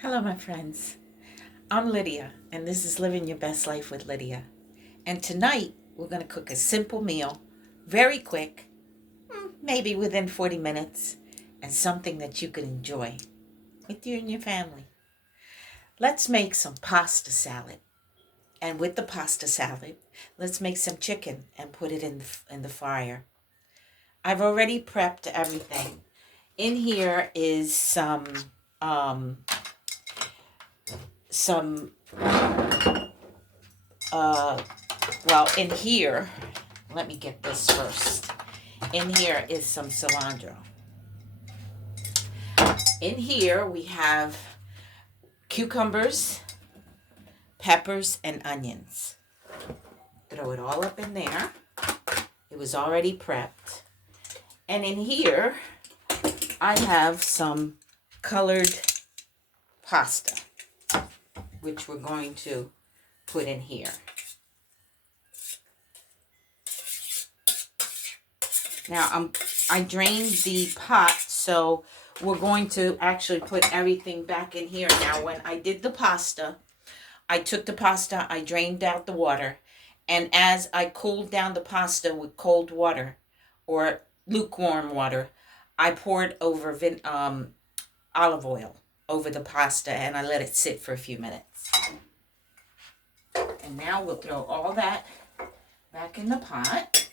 Hello, my friends. I'm Lydia, and this is Living Your Best Life with Lydia. And tonight, we're going to cook a simple meal, very quick, maybe within 40 minutes, and something that you can enjoy with you and your family. Let's make some pasta salad. And with the pasta salad, let's make some chicken and put it in the fryer. I've already prepped everything. In here is um, some uh, well, in here, let me get this first. In here is some cilantro. In here, we have cucumbers, peppers, and onions. Throw it all up in there. It was already prepped. And in here, I have some colored pasta, which we're going to put in here. Now, I drained the pot, so we're going to actually put everything back in here. Now, when I did the pasta, I took the pasta, I drained out the water, and as I cooled down the pasta with cold water or lukewarm water, I poured over olive oil over the pasta and I let it sit for a few minutes. And now we'll throw all that back in the pot.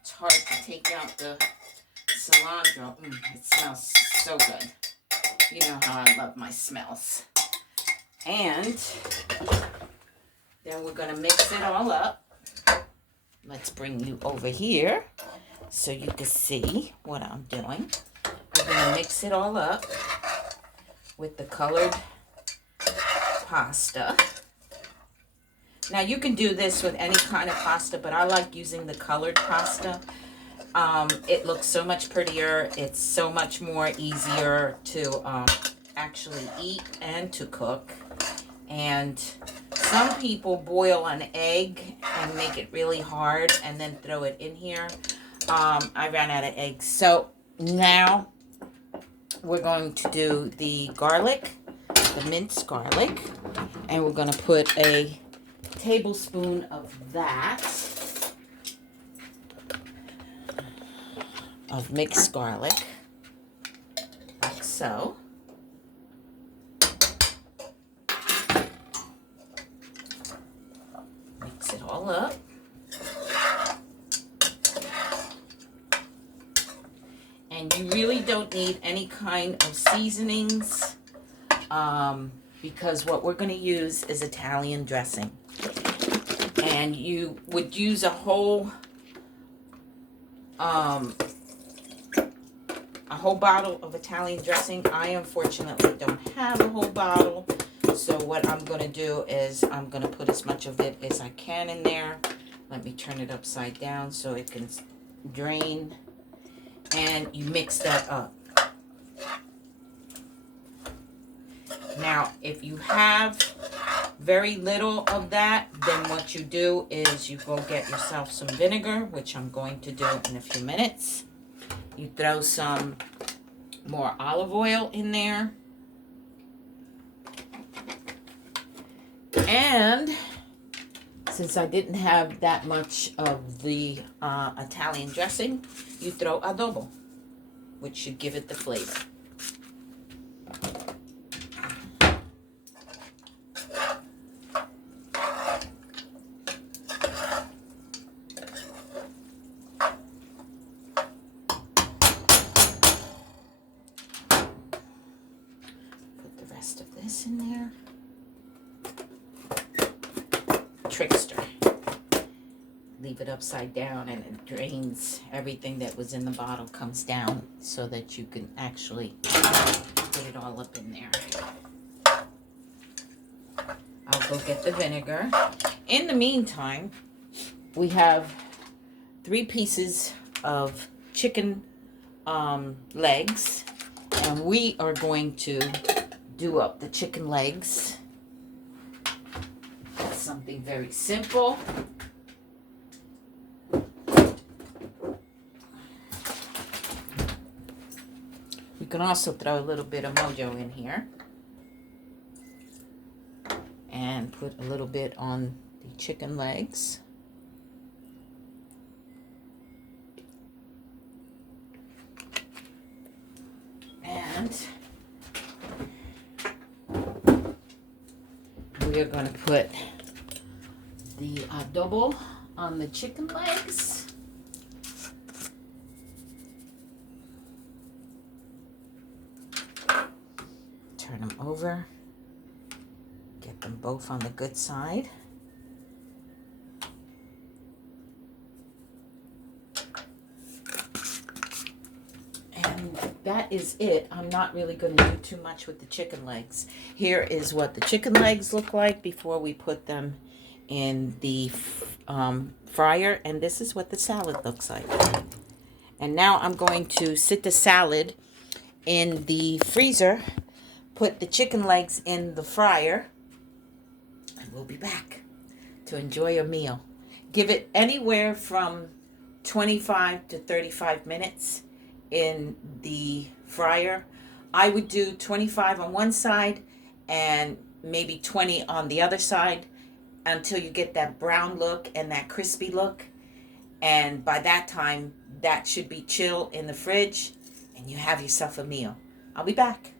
It's hard to take out the cilantro. It smells so good. You know how I love my smells. And then we're going to mix it all up. Let's bring you over here so you can see what I'm doing. We're going to mix it all up with the colored pasta. Now, you can do this with any kind of pasta, but I like using the colored pasta. It looks so much prettier. It's so much more easier to actually eat and to cook. And some people boil an egg and make it really hard and then throw it in here. I ran out of eggs. So now we're going to do the garlic, the minced garlic. And we're going to put a tablespoon of that, of mixed garlic, like so. Mix it all up. And you really don't need any kind of seasonings because what we're going to use is Italian dressing. And you would use a whole bottle of Italian dressing. I unfortunately don't have a whole bottle. So what I'm going to do is I'm going to put as much of it as I can in there. Let me turn it upside down so it can drain. And you mix that up. Now, if you have very little of that, then what you do is you go get yourself some vinegar, which I'm going to do in a few minutes. You throw some more olive oil in there. And since I didn't have that much of the Italian dressing, you throw adobo, which should give it the flavor. Put the rest of this in there. Trickster. Leave it upside down and it drains. Everything that was in the bottle comes down so that you can actually put it all up in there. I'll go get the vinegar. In the meantime, we have 3 pieces of chicken legs, and we are going to do up the chicken legs. Something very simple. You can also throw a little bit of mojo in here and put a little bit on the chicken legs. And we are going to put the adobo on the chicken legs. Turn them over. Get them both on the good side. And that is it. I'm not really going to do too much with the chicken legs. Here is what the chicken legs look like before we put them in the fryer. And this is what the salad looks like. And now I'm going to sit the salad in the freezer, put the chicken legs in the fryer, and we'll be back to enjoy a meal. Give it anywhere from 25 to 35 minutes in the fryer. I would do 25 on one side and maybe 20 on the other side until you get that brown look and that crispy look. And by that time, that should be chill in the fridge and you have yourself a meal. I'll be back.